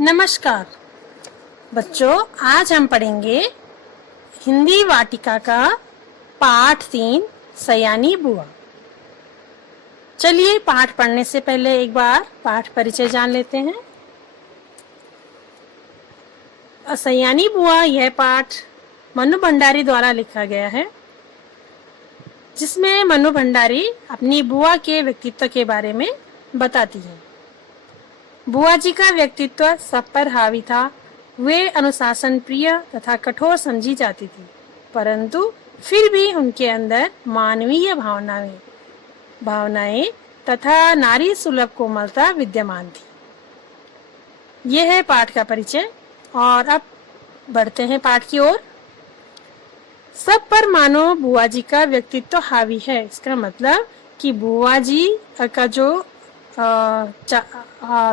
नमस्कार बच्चों, आज हम पढ़ेंगे हिंदी वाटिका का पाठ 3 सयानी बुआ। चलिए पाठ पढ़ने से पहले एक बार पाठ परिचय जान लेते हैं। सयानी बुआ यह पाठ मनु भंडारी द्वारा लिखा गया है, जिसमें मनु भंडारी अपनी बुआ के व्यक्तित्व के बारे में बताती है। बुआ जी का व्यक्तित्व सब पर हावी था। वे अनुशासन प्रिय तथा कठोर समझी जाती थी, परंतु फिर भी उनके अंदर मानवीय भावनाएं तथा नारी सुलभ कोमलता विद्यमान थी। यह है पाठ का परिचय और अब बढ़ते हैं पाठ की ओर। सब पर मानो बुआ जी का व्यक्तित्व हावी है। इसका मतलब कि बुआ जी का जो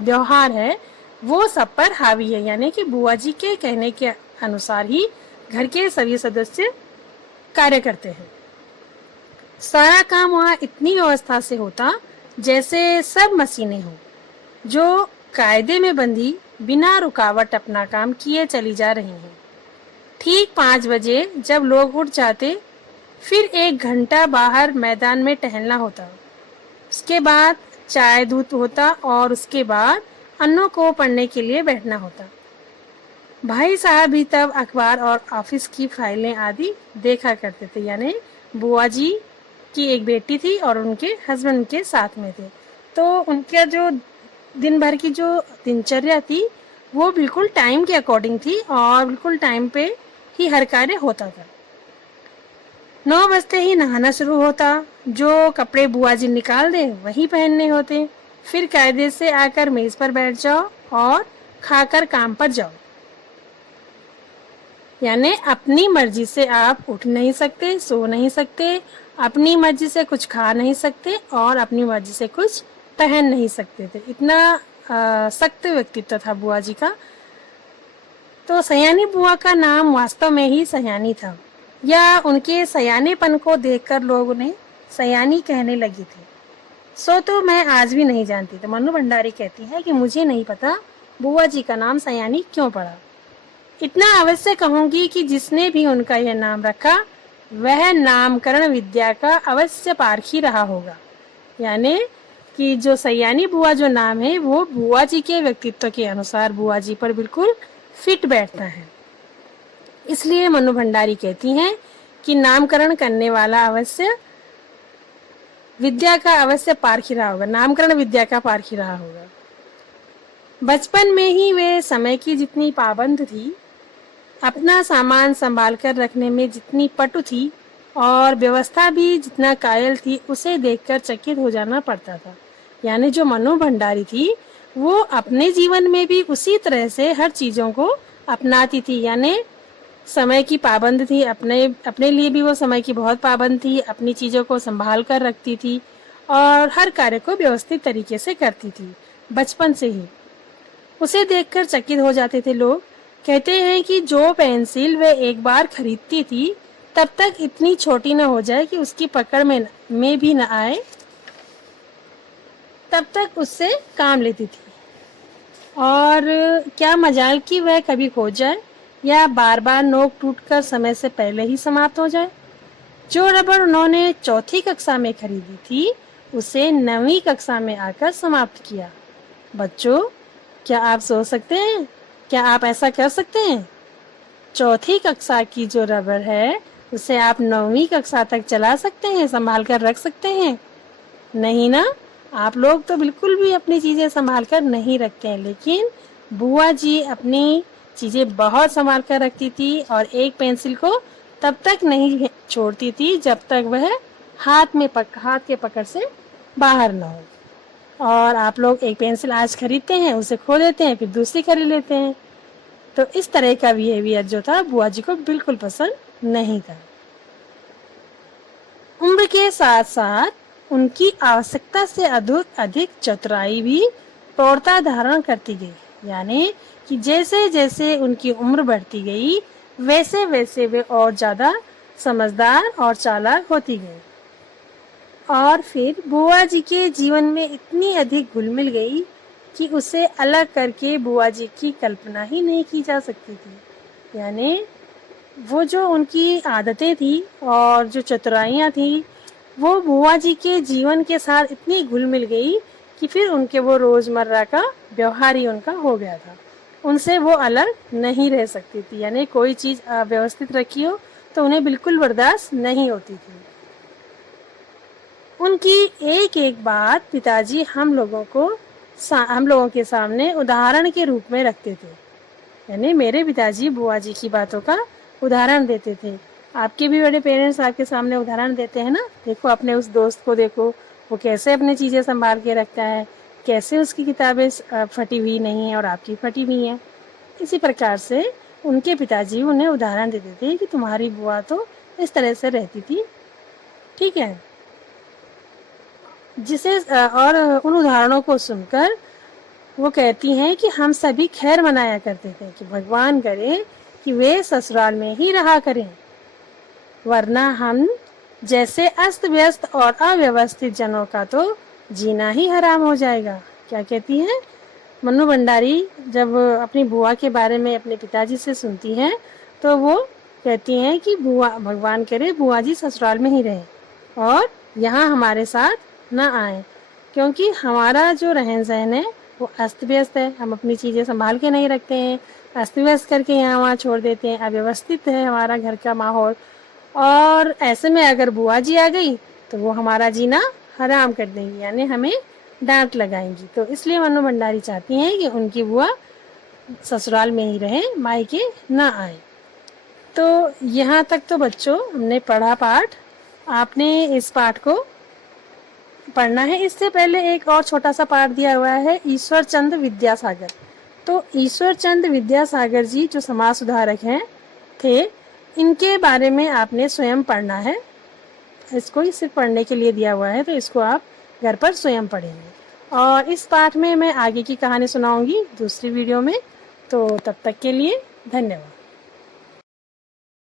व्यवहार है वो सब पर हावी है, यानी कि बुआ जी के कहने के अनुसार ही घर के सभी सदस्य कार्य करते हैं। सारा काम वहाँ इतनी व्यवस्था से होता जैसे सब मशीनें हों, जो कायदे में बंधी बिना रुकावट अपना काम किए चली जा रही हैं। ठीक 5 बजे जब लोग उठ जाते, फिर 1 घंटा बाहर मैदान में टहलना होता। उसके बाद चाय दूध होता और उसके बाद अन्नों को पढ़ने के लिए बैठना होता। भाई साहब भी तब अखबार और ऑफिस की फाइलें आदि देखा करते थे। यानी बुआ जी की एक बेटी थी और उनके हस्बैंड के साथ में थे, तो उनका जो दिन भर की जो दिनचर्या थी वो बिल्कुल टाइम के अकॉर्डिंग थी और बिल्कुल टाइम पे ही हर कार्य होता था। 9 बजते ही नहाना शुरू होता। जो कपड़े बुआ जी निकाल दे वही पहनने होते। फिर कायदे से आकर मेज पर बैठ जाओ और खाकर काम पर जाओ। यानी अपनी मर्जी से आप उठ नहीं सकते, सो नहीं सकते, अपनी मर्जी से कुछ खा नहीं सकते और अपनी मर्जी से कुछ पहन नहीं सकते थे। इतना सख्त व्यक्तित्व था बुआ जी का। तो सयानी बुआ का नाम वास्तव में ही सयानी था, या उनके सयानेपन को देखकर लोग उन्हें सयानी कहने लगी थी। सो तो मैं आज भी नहीं जानती। तो मनु भंडारी कहती है कि मुझे नहीं पता बुआ जी का नाम सयानी क्यों पड़ा। इतना अवश्य कहूंगी कि जिसने भी उनका यह नाम रखा वह नामकरण विद्या का अवश्य पारखी रहा होगा। यानी कि जो सयानी बुआ जो नाम है वो बुआ जी के व्यक्तित्व के अनुसार बुआ जी पर बिल्कुल फिट बैठता है। इसलिए मनु भंडारी कहती हैं कि नामकरण करने वाला अवश्य विद्या का अवश्य पारखी रहा होगा, नामकरण विद्या का पारखी रहा होगा। बचपन में ही वे समय की जितनी पाबंद थी, अपना सामान संभाल कर रखने में जितनी पटु थी और व्यवस्था भी जितना कायल थी, उसे देखकर चकित हो जाना पड़ता था। यानी जो मनु भंडारी थी वो अपने जीवन में भी उसी तरह से हर चीजों को अपनाती थी। यानी समय की पाबंद थी, अपने लिए भी वो समय की बहुत पाबंद थी, अपनी चीज़ों को संभाल कर रखती थी और हर कार्य को व्यवस्थित तरीके से करती थी बचपन से ही। उसे देखकर चकित हो जाते थे लोग। कहते हैं कि जो पेंसिल वे एक बार खरीदती थी तब तक इतनी छोटी न हो जाए कि उसकी पकड़ में भी न आए, तब तक उससे काम लेती थी। और क्या मजाल कि वह कभी खो जाए या बार बार नोक टूटकर समय से पहले ही समाप्त हो जाए। जो रबड़ उन्होंने 4ठी कक्षा में खरीदी थी उसे 9वीं कक्षा में आकर समाप्त किया। बच्चों, क्या आप सोच सकते हैं, क्या आप ऐसा कर सकते हैं? 4ठी कक्षा की जो रबड़ है उसे आप 9वीं कक्षा तक चला सकते हैं, संभाल कर रख सकते हैं? नहीं ना। आप लोग तो बिल्कुल भी अपनी चीजें संभाल कर नहीं रखते हैं, लेकिन बुआ जी अपनी चीजें बहुत संभाल कर रखती थी और एक पेंसिल को तब तक नहीं छोड़ती थी जब तक वह हाथ के पकड़ से बाहर न हो। और आप लोग एक पेंसिल आज खरीदते हैं, उसे खो देते हैं, फिर दूसरी खरीद लेते हैं। तो इस तरह का बिहेवियर जो था बुआ जी को बिल्कुल पसंद नहीं था। उम्र के साथ साथ उनकी आवश्यकता से अधिक चतुराई भी प्रौढ़ता धारण करती गई। यानी कि जैसे जैसे उनकी उम्र बढ़ती गई वैसे वैसे वे और ज्यादा समझदार और चालाक होती गई। और फिर बुआ जी के जीवन में इतनी अधिक घुल मिल गई कि उसे अलग करके बुआ जी की कल्पना ही नहीं की जा सकती थी। यानी वो जो उनकी आदतें थी और जो चतुराइयाँ थी, वो बुआ जी के जीवन के साथ इतनी घुल मिल गई कि फिर उनके वो रोज़मर्रा का व्यवहार ही उनका हो गया था। उनसे वो अलग नहीं रह सकती थी। यानी कोई चीज़ अव्यवस्थित रखी हो तो उन्हें बिल्कुल बर्दाश्त नहीं होती थी। उनकी एक एक बात पिताजी हम लोगों के सामने उदाहरण के रूप में रखते थे। यानी मेरे पिताजी बुआ जी की बातों का उदाहरण देते थे। आपके भी बड़े पेरेंट्स आपके सामने उदाहरण देते हैं ना। देखो अपने उस दोस्त को देखो, वो कैसे अपनी चीज़ें संभाल के रखता है, कैसे उसकी किताबें फटी हुई नहीं है और आपकी फटी हुई हैं। इसी प्रकार से उनके पिताजी उन्हें उदाहरण देते थे कि तुम्हारी बुआ तो इस तरह से रहती थी, ठीक है। जिसे और उन उदाहरणों को सुनकर वो कहती हैं कि हम सभी खैर मनाया करते थे कि भगवान करे कि वे ससुराल में ही रहा करें, वरना हम जैसे अस्त व्यस्त और अव्यवस्थित जनों का तो जीना ही हराम हो जाएगा। क्या कहती हैं मन्नू भंडारी जब अपनी बुआ के बारे में अपने पिताजी से सुनती हैं तो वो कहती हैं कि बुआ भगवान करे बुआ जी ससुराल में ही रहें और यहाँ हमारे साथ ना आए, क्योंकि हमारा जो रहन सहन है वो अस्त व्यस्त है। हम अपनी चीज़ें संभाल के नहीं रखते हैं, अस्त व्यस्त करके यहाँ वहाँ छोड़ देते हैं। अव्यवस्थित है हमारा घर का माहौल, और ऐसे में अगर बुआ जी आ गई तो वो हमारा जीना हराम कर देंगी, यानी हमें डांट लगाएंगी। तो इसलिए मन्नू भंडारी चाहती हैं कि उनकी बुआ ससुराल में ही रहे, मायके ना आए। तो यहाँ तक तो बच्चों हमने पढ़ा पाठ। आपने इस पाठ को पढ़ना है। इससे पहले एक और छोटा सा पाठ दिया हुआ है, ईश्वर चंद विद्यासागर। तो ईश्वर चंद विद्यासागर जी जो समाज सुधारक हैं थे, इनके बारे में आपने स्वयं पढ़ना है। इसको ही सिर्फ पढ़ने के लिए दिया हुआ है, तो इसको आप घर पर स्वयं पढ़ेंगे। और इस पाठ में मैं आगे की कहानी सुनाऊंगी दूसरी वीडियो में। तो तब तक के लिए धन्यवाद।